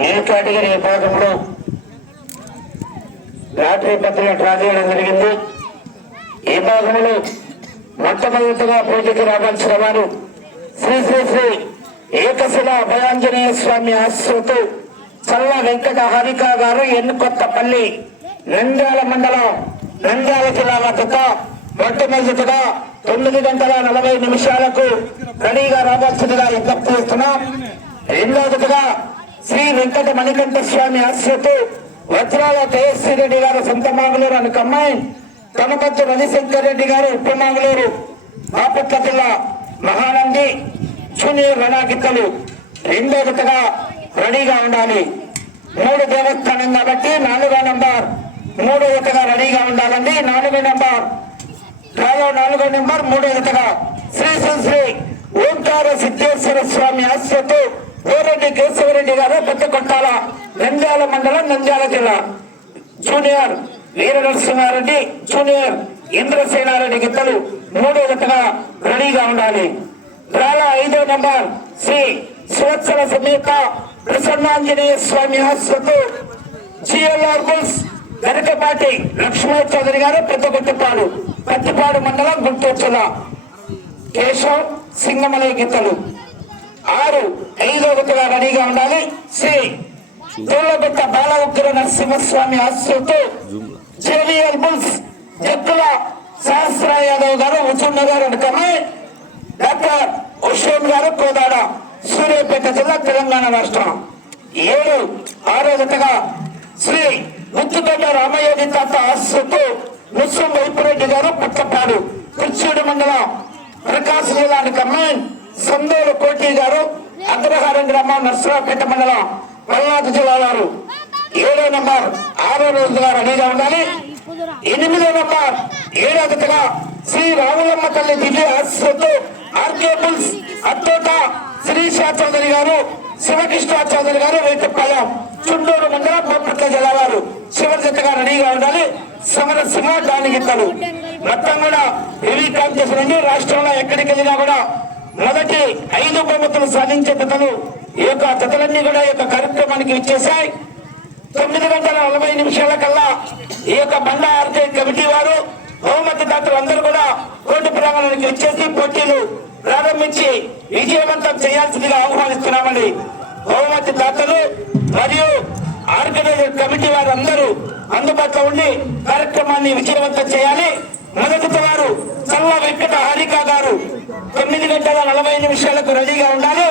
New category విభాగంలో lottery పత్రిక draw చేయడం జరిగింది? ఈ భాగంలో మొట్టమొదటిగా పోటీకి రావాల్సిన వారు శ్రీ శ్రీ శ్రీ ఏకశిల అభయాంజనేయ స్వామి ఆశ్రతో చల్ల వెంకట హరిక గారు ఎన్నుకొత్తపల్లి నంద్యాల మండలం నంద్యాల జిల్లా వద్దక మొట్టమొదటిగా తొమ్మిది గంటల నలభై నిమిషాలకు రెడీగా రావాల్సిందిగా విజ్ఞప్తి చేస్తున్నాం. రెండవదిగా శ్రీ వెంకట మణికంఠ స్వామి ఆశ్రతో వజ్రాల జయశ్రీ రెడ్డి గారు సొంత మాంగళూరు అని కమ్మాయి తనపత్తు రవిశంకర్ రెడ్డి గారు ఉప్పమాంగళూరు బాపట్ల జిల్లా మహానంది జూనియర్ రణాగిత్తలు రెండో జతగా రెడీగా ఉండాలి. మూడు దేవస్థానం కాబట్టి నాలుగో నంబర్ మూడో జతగా రెడీగా ఉండాలండి. నాలుగో నంబర్ డ్రాలో నాలుగో నంబర్ మూడో జతగా శ్రీ శ్రీ శ్రీ ఓంకార సిద్ధేశ్వర స్వామి ఆశ్రతో కోరెడ్డి కేశవరెడ్డి గారు పెద్ద కొట్టాల నంద్యాల మండలం నంద్యాల జిల్లా. జూనియర్ వీర నరసింహారెడ్డి జూనియర్ ఇంద్రసేనారెడ్డి గిత్తలు మూడో జతగా రెడీగా ఉండాలి. డ్రాల ఐదో నంబర్ శ్రీ సువత్సర సమేత ప్రసన్నాంజనేయ స్వామి ఆశ్రతో జిఎల్ఆర్ బుల్స్ వెనకపాటి లక్ష్మణ చౌదరి గారు పెద్ద గుట్టుపాడు పత్తిపాడు మండలం గుంటూరు జిల్లా. కేశవ్ సింగమలయ గీతలు ఆరు ఐదో రెడీగా ఉండాలి. శ్రీ దూలగుట్ట బాల ఉగ్ర నరసింహస్వామి ఆశ్రతో జేవిఎల్ బుల్స్ సహస్ర యాదవ్ గారు ఉచున్న గారు డాక్టర్ హుషేన్ గారు కోదాడ సూర్యాపేట జిల్లా తెలంగాణ రాష్ట్రం. ఏడు ఆరో జతగా శ్రీ ముత్తుగడ్డ రామయోగి తాత ఆశ్రతో ముస్లిం వైపురెడ్డి గారు పుట్టపాడు. కుర్చూడు మండలం ప్రకాశ్ జిల్లాని కమ్మాయి సందూరు కోటి గారు అగ్రహారం గ్రామం నర్సరావుపేట మండలం పల్నాడు జిల్లా వారు. ఏడో నంబర్ ఆరో రోజుగా రెడీగా ఉండాలి. ఎనిమిదో నంబర్ ఏడో జతగా శ్రీ రావులమ్మ తల్లి దివ్య ఆశ్రతో ఆర్కేబుల్స్ అత్తోట శ్రీషా చౌదరి గారు శివకృష్ణ చౌదరి గారు వేటపాలెం చుండూరు మండలం బాపట్ల జిల్లా వారు. చివరి జతగా రెడీగా ఉండాలి. సమరసింహ దానిగిత్తలు మొత్తం కూడా హెవీ కాంపిటీషన్ రాష్ట్రంలో ఎక్కడికి వెళ్ళినా కూడా మొదటి ఐదు బహుమతులు సాధించే జతలు ఈ యొక్క జతలన్నీ కూడా ఈ యొక్క కార్యక్రమానికి ఇచ్చేసాయి తొమ్మిది గంటల నలభై నిమిషాల కల్లా ఈ యొక్క బండ ఆర్కే కమిటీ వారు బహుమతి దాతలు అందరూ కూడా కోర్టు ప్రాంగణానికి ఇచ్చేసి పోటీలు ప్రారంభించి విజయవంతం చేయాల్సిందిగా ఆహ్వానిస్తున్నామని బహుమతి దాతలు మరియు ఆర్గనైజర్ కమిటీ వారు అందరూ అందుబాటులో ఉండి కార్యక్రమాన్ని విజయవంతం చేయాలి. మొదటి వారు చల్ల వెంకట హారిక గారు తొమ్మిది గంటల నలభై నిమిషాలకు రెడీగా ఉండాలి.